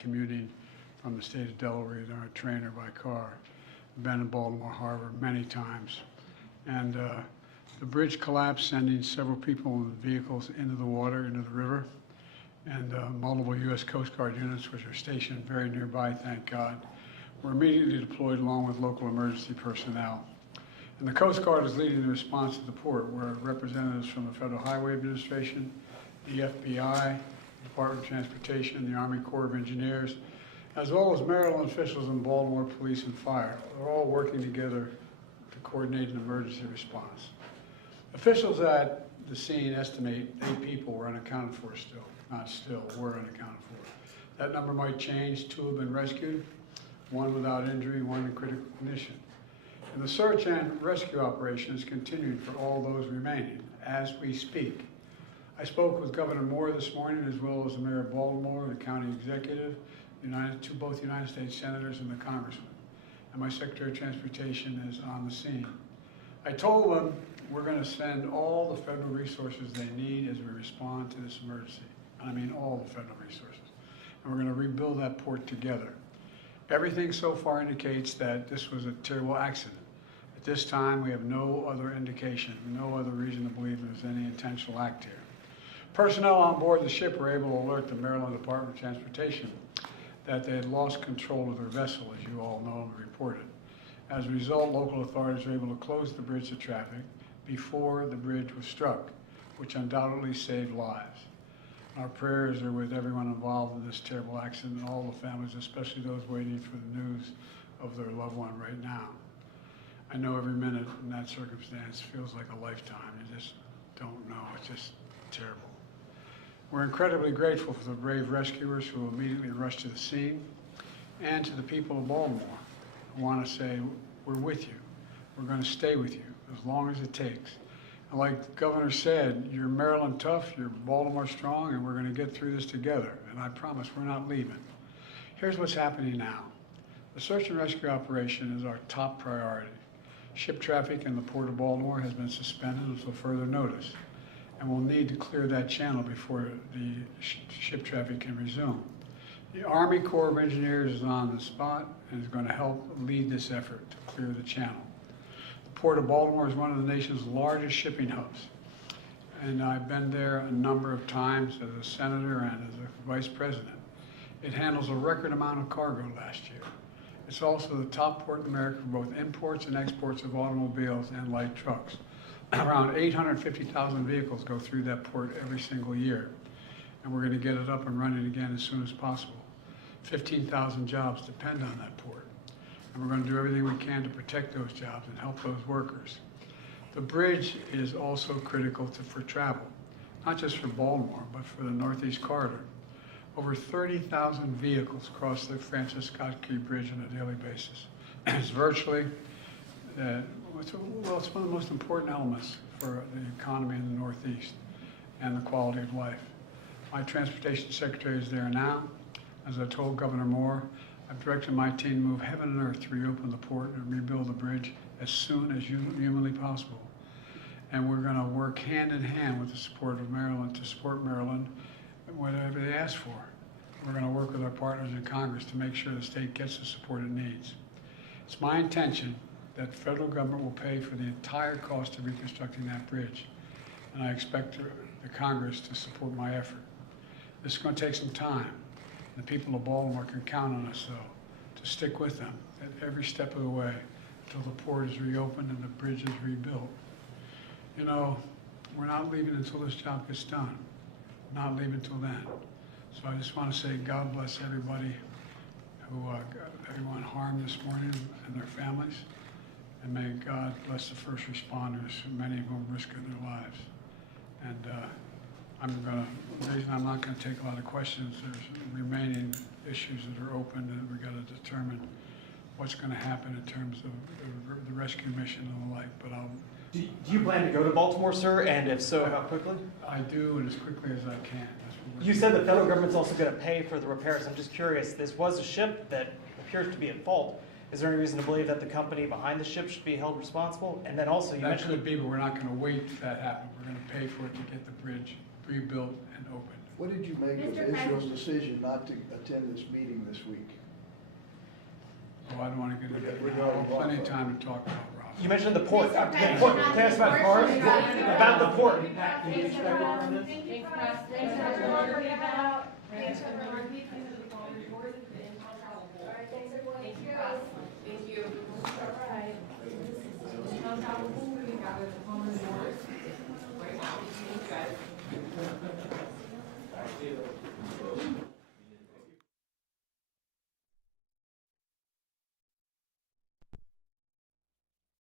commuting from the state of Delaware on a train or by car. I've been in Baltimore Harbor many times. And the bridge collapsed, sending several people and vehicles into the water, into the river. And multiple U.S. Coast Guard units, which are stationed very nearby, thank God, were immediately deployed along with local emergency personnel. And the Coast Guard is leading the response to the port, where representatives from the Federal Highway Administration, the FBI, the Department of Transportation, the Army Corps of Engineers, as well as Maryland officials and Baltimore Police and Fire, are all working together to coordinate an emergency response. Officials at the scene estimate 8 people were unaccounted for still. Were unaccounted for. That number might change. 2 have been rescued, 1 without injury, 1 in critical condition. And the search and rescue operation is continuing for all those remaining as we speak. I spoke with Governor Moore this morning, as well as the Mayor of Baltimore, the county executive, both United States senators and the congressman. And my Secretary of Transportation is on the scene. I told them we're going to send all the federal resources they need as we respond to this emergency. I mean all the federal resources. And we're going to rebuild that port together. Everything so far indicates that this was a terrible accident. At this time, we have no other indication, no other reason to believe there's any intentional act here. Personnel on board the ship were able to alert the Maryland Department of Transportation that they had lost control of their vessel, as you all know and reported. As a result, local authorities were able to close the bridge to traffic before the bridge was struck, which undoubtedly saved lives. Our prayers are with everyone involved in this terrible accident and all the families, especially those waiting for the news of their loved one right now. I know every minute in that circumstance feels like a lifetime. You just don't know. It's just terrible. We're incredibly grateful for the brave rescuers who immediately rushed to the scene, and to the people of Baltimore. I want to say we're with you. We're going to stay with you as long as it takes. And like the governor said, you're Maryland tough, you're Baltimore strong, and we're going to get through this together. And I promise we're not leaving. Here's what's happening now. The search and rescue operation is our top priority. Ship traffic in the Port of Baltimore has been suspended until further notice, and we'll need to clear that channel before the ship traffic can resume. The Army Corps of Engineers is on the spot and is going to help lead this effort to clear the channel. The Port of Baltimore is one of the nation's largest shipping hubs, and I've been there a number of times as a senator and as a vice president. It handles a record amount of cargo last year. It's also the top port in America for both imports and exports of automobiles and light trucks. Around 850,000 vehicles go through that port every single year, and we're going to get it up and running again as soon as possible. 15,000 jobs depend on that port, and we're going to do everything we can to protect those jobs and help those workers. The bridge is also critical for travel, not just for Baltimore, but for the Northeast Corridor. Over 30,000 vehicles cross the Francis Scott Key Bridge on a daily basis. It's virtually, it's one of the most important elements for the economy in the Northeast and the quality of life. My transportation secretary is there now. As I told Governor Moore, I've directed my team to move heaven and earth to reopen the port and rebuild the bridge as soon as humanly possible. And we're going to work hand in hand with the support of Maryland to support Maryland whatever they ask for. We're going to work with our partners in Congress to make sure the state gets the support it needs. It's my intention that the federal government will pay for the entire cost of reconstructing that bridge, and I expect the Congress to support my effort. This is going to take some time. The people of Baltimore can count on us, though, to stick with them at every step of the way until the port is reopened and the bridge is rebuilt. You know, we're not leaving until this job gets done. Not leaving until then. So I just want to say God bless everybody who got everyone harmed this morning and their families. And may God bless the first responders, many of whom risked their lives. And the reason I'm not going to take a lot of questions, there's remaining issues that are open, and we've got to determine what's going to happen in terms of the rescue mission and the like. But Do you plan to go to Baltimore, sir? And if so, how quickly? I do, and as quickly as I can. You said the federal government's also going to pay for the repairs. I'm just curious, this was a ship that appears to be at fault. Is there any reason to believe that the company behind the ship should be held responsible? And then also, you mentioned... That could be, but we're not going to wait for that to happen. We're going to pay for it to get the bridge rebuilt and opened. What did you make of Mr. Israel's President. decision not to attend this meeting this week? Oh, I don't want to get into that. Regarding Plenty of Rockwell. time to talk about Roosevelt. You mentioned the port. Mr. The President, port. not Can I ask about the cars? port. About the port. Thanks for everyone. Thanks everyone. All right, thanks everyone.